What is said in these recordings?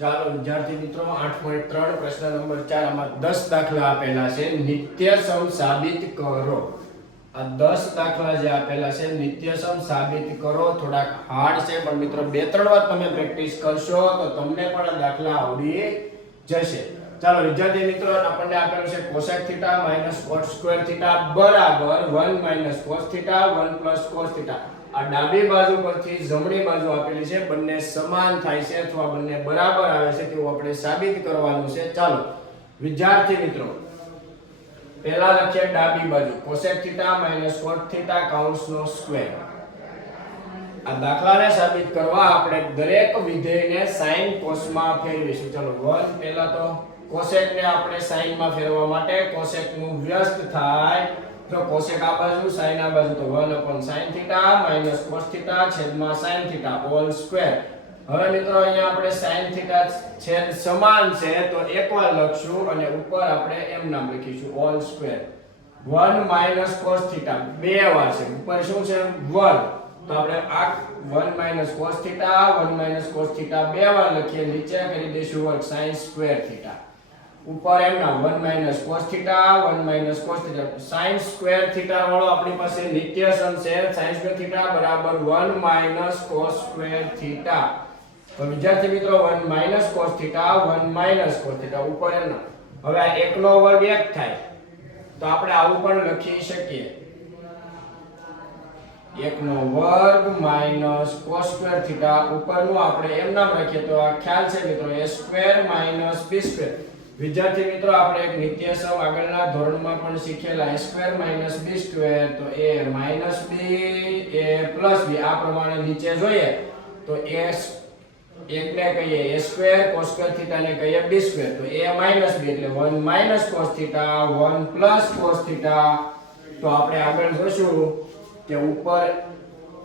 ચાલો વિદ્યાર્થી મિત્રો 8.3 પ્રશ્ન નંબર 4 આમાં 10 દાખલા આપેલા છે. નિત્યસમ સાબિત કરો. આ 10 દાખલા જે આપેલા છે નિત્યસમ સાબિત કરો. થોડાક હાર્ડ છે પણ મિત્રો બે ત્રણ વાર તમે પ્રેક્ટિસ કરશો તો તમને પણ આ દાખલા આવડી જશે. ચાલો વિદ્યાર્થી મિત્રો આપણને આપેલું છે cosec θ - cot square θ બરાબર 1 - cos θ 1 + cos θ. આ ડાબી બાજુ પરથી જમણી બાજુ આપેલી છે, બંને સમાન થાય છે અથવા બંને બરાબર આવે છે તેવું આપણે સાબિત કરવાનું છે. ચાલો વિદ્યાર્થી મિત્રો પહેલા લખીએ ડાબી બાજુ cosec θ - cot θ કૌંસનો સ્ક્વેર. આ દાખલાને સાબિત કરવા આપણે દરેક વિધેયને sin cos માં ફેરવીશું. ચાલો 1 પહેલા તો cosec ને આપણે sin માં ફેરવવા માટે cosec નું વ્યસ્ત થાય તો cosec આ બાજુ sin આ બાજુ તો 1/sin θ - cos θ છેદમાં sin θ હોલ સ્ક્વેર. હવે મિત્રો અહીંયા આપણે sin θ છેદ સમાન છે તો એકવાર લખશું અને ઉપર આપણે એમ નામ લખીશું હોલ સ્ક્વેર. 1 - cos θ બે વાર છે, ઉપર શું છે 1 તો આપણે આ 1 - cos θ 1 - cos θ બે વાર લખીએ, નીચે કરી દઈશું વર્ગ sin સ્ક્વેર θ. ઉપર એમના 1 - cos θ 1 - cos θ sin સ્ક્વેર θ વાળો આપણી પાસે નિત્યસમ છે. sin સ્ક્વેર θ બરાબર 1 - cos સ્ક્વેર θ. તો વિદ્યાર્થી મિત્રો 1 - cos θ 1 - cos θ ઉપર એમના. હવે આ 1 નો વર્ગ 1 થાય તો આપણે આવું પણ લખી શકીએ 1 નો વર્ગ માઈનસ cos સ્ક્વેર θ. ઉપરનું આપણે એમ નામ રાખીએ તો આ ખ્યાલ છે મિત્રો a square minus b square. વિદ્યાર્થી મિત્રો આપણે એક નિત્યસમ આગળના ધોરણમાં પણ શીખેલા a square minus b square તો a minus b a plus b આ પ્રમાણે નીચે જોઈએ તો a એકને કહીએ a સ્ક્વેર cos સ્ક્વેર θ ને કહીએ b સ્ક્વેર તો a માઈનસ b એટલે 1 - cos θ 1 + cos θ. તો આપણે આગળ જોશું કે ઉપર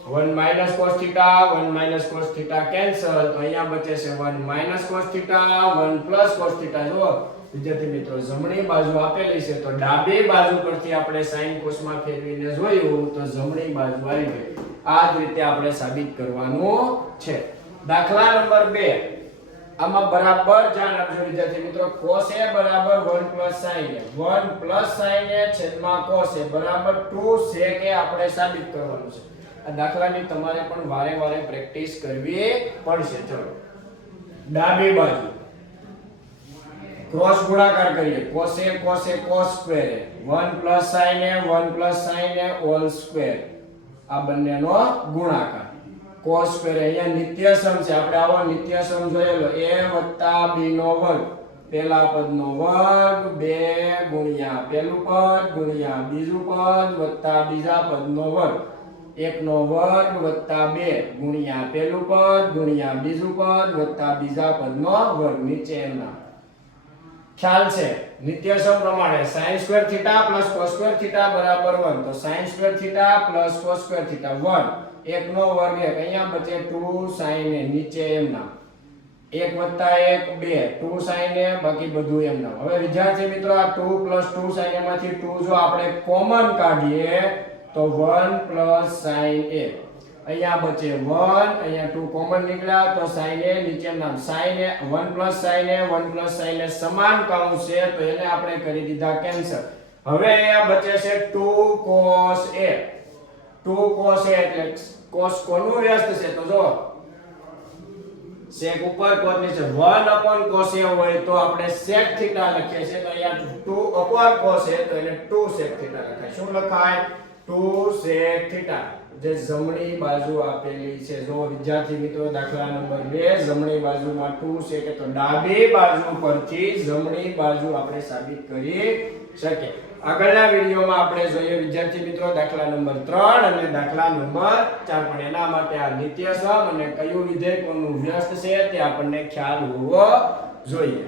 1 - cos θ 1 - cos θ કેન્સલ તો અહીંયા બચે છે 1 - cos θ 1 + cos θ. જો વિદ્યાર્થી મિત્રો જમણી બાજુ આપેલી છે તો ડાબી બાજુ પરથી આપણે sin cos માં ફેરવીને જોયું તો જમણી બાજુ આવી ગઈ. આ જ રીતે આપણે સાબિત કરવાનું છે. દાખલા નંબર 2 આમાં બરાબર ધ્યાન આપજો વિદ્યાર્થી મિત્રો. cos a બરાબર 1 + sin a 1 + sin a છેદમાં cos a બરાબર 2 sec a આપણે સાબિત કરવાનું છે. આ દાખલાની તમારે પણ વારે વારે પ્રેક્ટિસ કરવી પડશે. ચલો ડાબી બાજુ ક્રોસ ગુણાકાર કરીએ cos a cos square a 1 + sin a 1 + sin a whole square. આ બંનેનો ગુણાકાર cos સ્ક્વેર. અહીંયા નિત્યસમ છે, આપણે આવો નિત્યસમ જોયેલો a + b નો વર્ગ પહેલા પદનો વર્ગ 2 ગુણ્યા પહેલું પદ ગુણ્યા બીજું પદ વત્તા બીજા પદનો વર્ગ 1 નો વર્ગ વત્તા 2 ગુણ્યા પહેલું પદ ગુણ્યા બીજું પદ વત્તા બીજા પદનો વર્ગ. નીચે એમના ખ્યાલ છે નિત્યસમ પ્રમાણે sin સ્ક્વેર θ + cos સ્ક્વેર θ બરાબર 1 તો sin સ્ક્વેર θ + cos સ્ક્વેર θ 1 1 નો વર્ગ 1 અહીંયા બચે 2 sin a. નીચે એમના 1 + 1 2 2 sin a બાકી બધું એમના. હવે વિદ્યાર્થી મિત્રો આ 2 + 2 sin a માંથી 2 જો આપણે કોમન કાઢીએ તો 1 + sin a. અહીંયા બચે 1 અહીંયા 2 કોમન નીકળ્યા તો sin a નીચે નામ sin a 1 + sin a 1 + sin a સમાન કૌંસ છે તો એને આપણે કરી દીધા કેન્સલ. હવે અહીંયા બચે છે 2 cos a 2 cos a એટલે cos કોનું વ્યસ્ત છે તો જો sec ઉપર cos નીચે 1 cos a હોય તો આપણે sec θ લખીએ છીએ તો અહીંયા 2 cos a તો એને 2 sec θ લખાય. શું લખાય 2 sec θ. જે જમણી બાજુ આપેલી છે જો વિદ્યાર્થી મિત્રો દાખલા નંબર 2 જમણી બાજુમાં 2 sec તો ડાબી બાજુ પરથી જમણી બાજુ આપણે સાબિત કરી શકીએ. આગળના વિડિયોમાં આપણે જોઈએ વિદ્યાર્થી મિત્રો દાખલા નંબર 3 અને દાખલા નંબર 4 પણ એના માટે આ નિત્યસમ અને કયું વિધેય કોનું વ્યસ્ત છે તે આપણને ખ્યાલ હોવો જોઈએ.